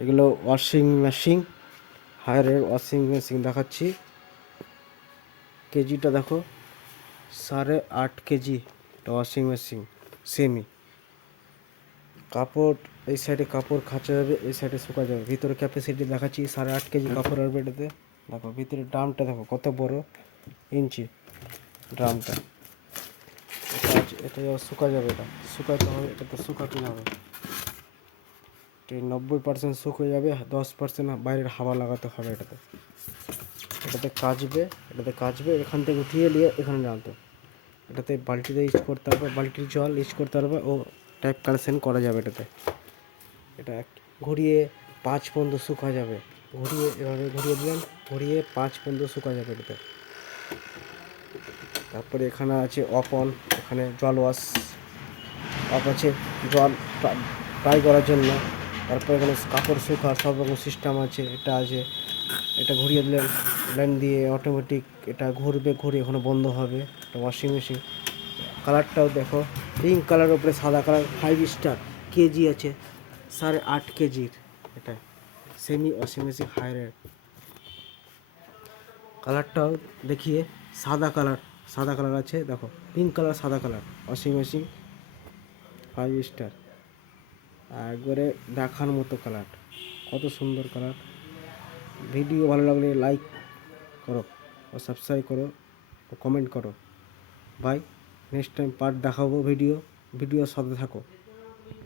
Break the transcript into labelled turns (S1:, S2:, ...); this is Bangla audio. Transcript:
S1: এগুলো ওয়াশিং মেশিন হায়ারের ওয়াশিং মেশিন দেখাচ্ছি। কেজিটা দেখো, সাড়ে আট কেজি এটা ওয়াশিং মেশিন সেমি কাপড়, এই সাইডে কাপড় খাঁচা যাবে এই সাইডে শুকা যাবে ভিতরে ক্যাপাসিটি দেখাচ্ছি, সাড়ে আট কেজি কাপড় আসবে এটাতে। দেখো, ভিতরে ড্রামটা দেখো, কত বড় ইঞ্চি ড্রামটা। এটা এটা শুকা যাবে এটা। শুকাতে হবে, এটাতে শুকাতে হবে। নব্বই পার্সেন্ট শুকিয়ে যাবে, দশ পার্সেন্ট বাইরের হাওয়া লাগাতে হবে এটাতে। এটাতে কাচবে এটাতে কাচবে, এখান থেকে উঠিয়ে নিয়ে এখানে জানতো এটাতে বালতিতে ইউজ করতে হবে, বালতির জল ইউজ করতে পারবে ও টাইপ কানেকশন করা যাবে এটাতে। এটা ঘুরিয়ে পাঁচ পর্যন্ত শুকা যাবে। ঘুরিয়ে, এভাবে ঘুরিয়ে দিলাম, ঘুরিয়ে পাঁচ পর্যন্ত শুকা যাবে এটাতে। তারপরে এখানে আছে অফ অন, এখানে জল ওয়াশ, অফ আছে জল ট্রাই করার জন্য। তারপরে এখানে কাপড় শুকার সব রকম সিস্টেম আছে, এটা আছে, এটা ঘুরিয়ে দিলে লাইন দিয়ে অটোমেটিক এটা ঘুরবে ঘুরে এখানে বন্ধ হবে এটা ওয়াশিং মেশিন কালারটাও দেখো পিঙ্ক কালার উপরে সাদা কালার ফাইভ স্টার কেজি আছে, সাড়ে আট কেজির এটা সেমি ওয়াশিং মেশিন হায়ারের কালারটাও দেখিয়ে, সাদা কালার সাদা কালার আছে, দেখো পিঙ্ক কালার সাদা colour washing machine five star একবারে দেখার মতো কালার কত সুন্দর কালার ভিডিও ভালো লাগলে লাইক করো ও সাবস্ক্রাইব করো ও কমেন্ট করো। ভাই নেক্সট টাইম পার্ট দেখাবো ভিডিও ভিডিওর সাথে থাকো।